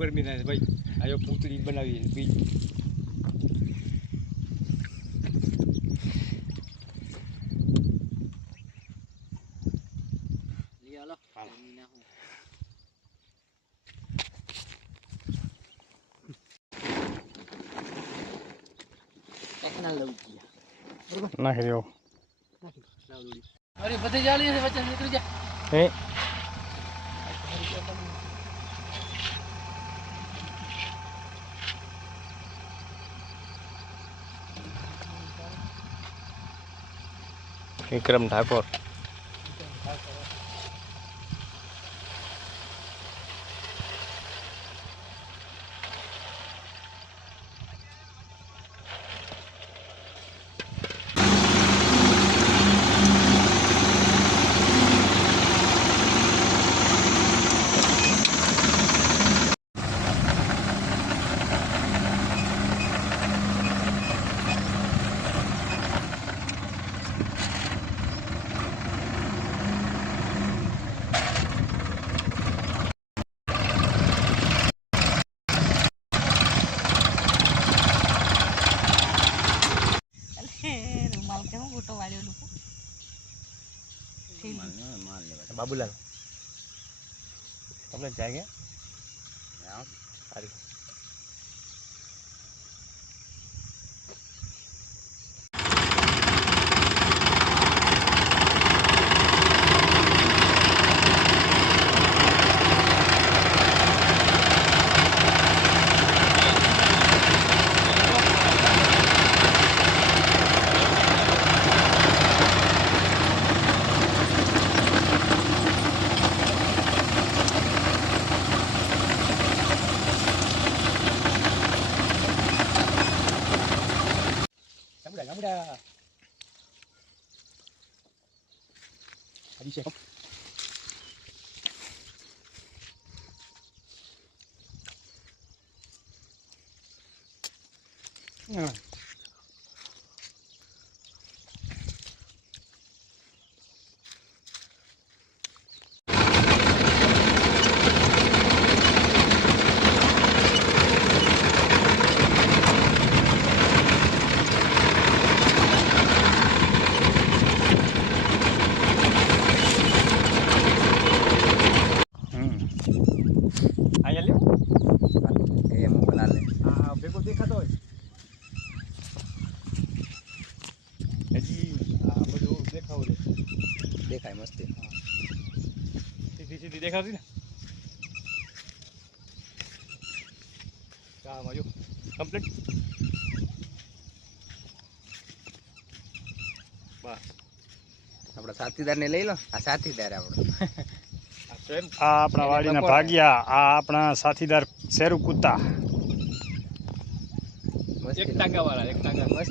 ગરમી થાય છે ભાઈ આ જો પૂતળી બનાવી છે બીજ લઈ હાલો હાલો. ગરમી નાખું. એકના લઉં ગયા નાખી દેવો અરે બધે જાળી છે વચ્ચે નીકળી જા kilogram đã cột વાળ્યો લોકો બાબુલાલ. તમને જાય કે? 아니라 잠시 응. દેખાતો હોય હજી આ બધું દેખાવું લે દેખાય મસ્તી. સીધી સીધી દેખાતી ને? કામ આવ્યું. કમ્પ્લીટ બસ. આપણા સાથીદારને લઈ લો. આ સાથીદાર આપણો. આ આપણા વાડીના ભાગ્યા આ આપણા સાથીદાર શેરુ કુત્તા એક ટાંગા વાળા એક ટાંગા મસ્ત